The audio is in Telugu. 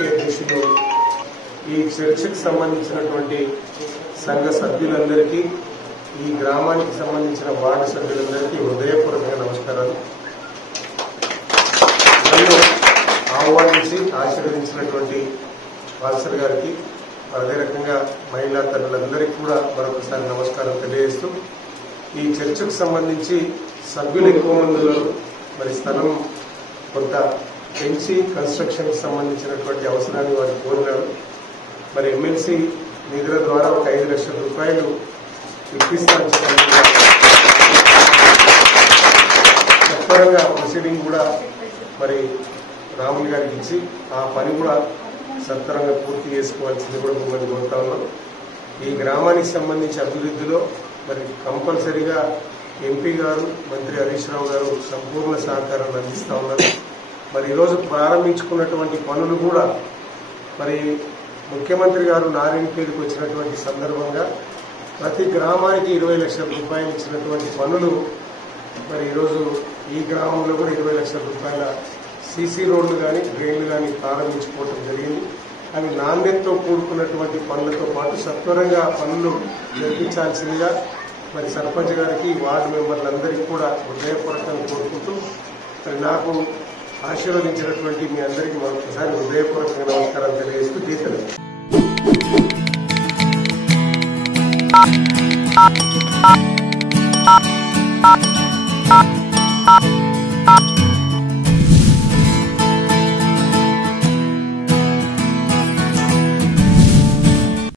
పార్టీ అధ్యక్షులు ఈ చర్చికి సంబంధించినటువంటి సంఘ సభ్యులందరికీ ఈ గ్రామానికి సంబంధించిన వార్డు సభ్యులందరికీ హృదయపూర్వక నమస్కారాలు. నన్ను ఆహ్వానించి ఆశీర్వదించినటువంటి వాల్సర్ గారికి అదే రకంగా మహిళా తల్లులందరికీ కూడా మరొకసారి నమస్కారం తెలియజేస్తూ ఈ చర్చకు సంబంధించి సభ్యులు ఎక్కువ మందిలో మరి స్థలం కొంత పెంచి కన్స్ట్రక్షన్ కి సంబంధించినటువంటి అవసరాన్ని వారు కోరినారు. మరి ఎమ్మెల్సీ నిధుల ద్వారా ఒక 5 లక్షల రూపాయలు ఇప్పిస్తానని సత్వరంగా ప్రొసీడింగ్ కూడా మరి రాములు గారికి ఇచ్చి ఆ పని కూడా సత్వరంగా పూర్తి చేసుకోవాల్సింది కూడా మిమ్మల్ని కోరుతా ఉన్నాం. ఈ గ్రామానికి సంబంధించి అభివృద్ధిలో మరి కంపల్సరీగా ఎంపీ గారు మంత్రి హరీష్ రావు గారు సంపూర్ణ సహకారాన్ని అందిస్తా ఉన్నారు. మరి ఈరోజు ప్రారంభించుకున్నటువంటి పనులు కూడా మరి ముఖ్యమంత్రి గారు నారాయణపేటకు వచ్చినటువంటి సందర్భంగా ప్రతి గ్రామానికి 20 లక్షల రూపాయలు ఇచ్చినటువంటి పనులు మరి ఈరోజు ఈ గ్రామంలో కూడా 20 లక్షల రూపాయల సీసీ రోడ్లు కానీ డ్రైన్లు కానీ ప్రారంభించుకోవడం జరిగింది. అవి నాణ్యతతో కూడుకున్నటువంటి పనులతో పాటు సత్వరంగా పనులు జరిపించాల్సిందిగా మరి సర్పంచ్ గారికి వార్డు మెంబర్లందరికీ కూడా హృదయపూర్వకంగా కోరుకుంటూ మరి నాకు ఆశీర్వదించినటువంటి మీ అందరికీ మరొకసారి హృదయపూర్వకంగా నమస్కారాలు తెలియజేస్తూ జీతలు